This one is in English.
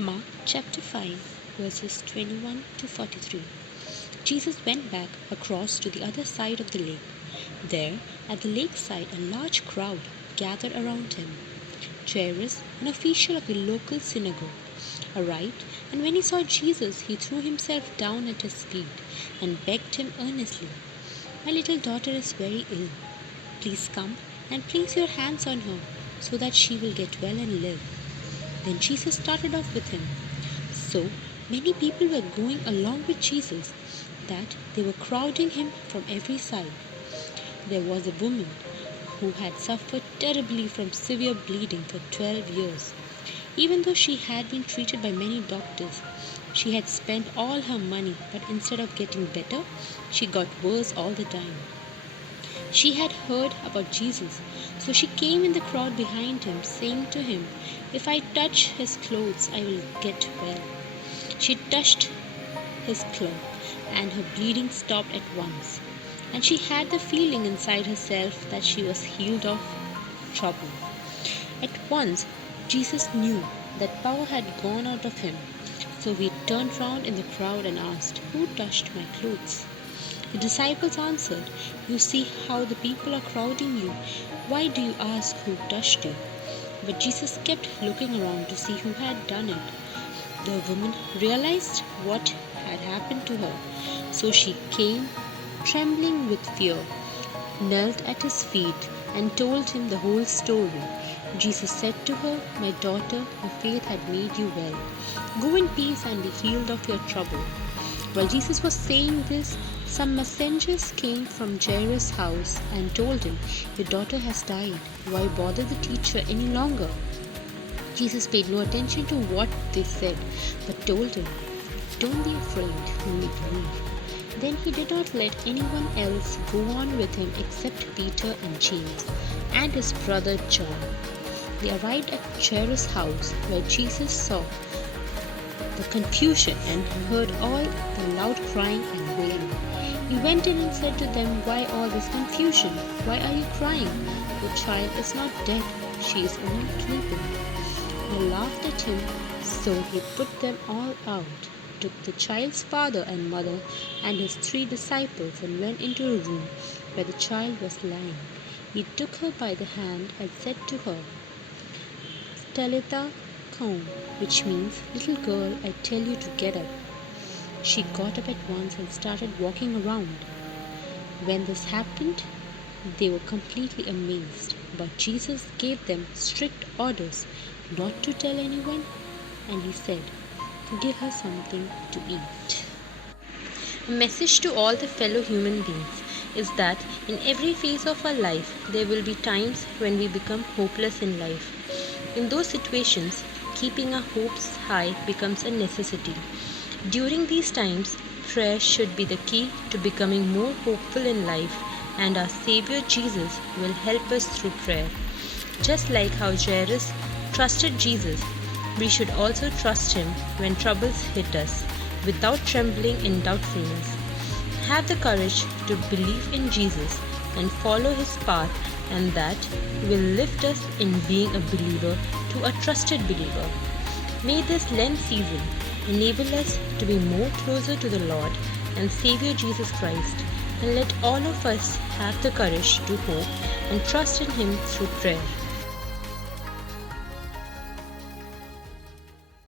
Mark chapter 5, verses 21 to 43. Jesus went back across to the other side of the lake. There, at the lakeside, a large crowd gathered around him. Jairus, an official of the local synagogue, arrived, and when he saw Jesus, he threw himself down at his feet and begged him earnestly, "My little daughter is very ill. Please come and place your hands on her so that she will get well and live." Then Jesus started off with him. So many people were going along with Jesus that they were crowding him from every side. There was a woman who had suffered terribly from severe bleeding for 12 years. Even though she had been treated by many doctors, she had spent all her money, but instead of getting better, she got worse all the time. She had heard about Jesus, so she came in the crowd behind him, saying to him, "If I touch his clothes, I will get well." She touched his cloak, and her bleeding stopped at once, and she had the feeling inside herself that she was healed of trouble. At once, Jesus knew that power had gone out of him, so he turned round in the crowd and asked, "Who touched my clothes?" The disciples answered, "You see how the people are crowding you. Why do you ask who touched you?" But Jesus kept looking around to see who had done it. The woman realized what had happened to her, so she came, trembling with fear, knelt at his feet, and told him the whole story. Jesus said to her, "My daughter, your faith had made you well. Go in peace and be healed of your trouble." While Jesus was saying this, some messengers came from Jairus' house and told him, "Your daughter has died. Why bother the teacher any longer?" Jesus paid no attention to what they said, but told him, "Don't be afraid, only believe." Then he did not let anyone else go on with him except Peter and James and his brother John. They arrived at Jairus' house, where Jesus saw the confusion and heard all the loud crying and wailing. He went in and said to them, "Why all this confusion? Why are you crying? The child is not dead, she is only sleeping." They laughed at him, so he put them all out, took the child's father and mother and his 3 disciples, and went into a room where the child was lying. He took her by the hand and said to her, "Talitha koum," which means, "Little girl, I tell you to get up." She got up at once and started walking around. When this happened, they were completely amazed, but Jesus gave them strict orders not to tell anyone, and he said, "Give her something to eat." A message to all the fellow human beings is that in every phase of our life, there will be times when we become hopeless in life. In those situations, keeping our hopes high becomes a necessity. During these times, prayer should be the key to becoming more hopeful in life, and our Savior Jesus will help us through prayer. Just like how Jairus trusted Jesus, we should also trust Him when troubles hit us, without trembling in doubtfulness. Have the courage to believe in Jesus and follow His path, and that will lift us in being a believer to a trusted believer. May this Lent season enable us to be more closer to the Lord and Savior Jesus Christ, and let all of us have the courage to hope and trust in Him through prayer.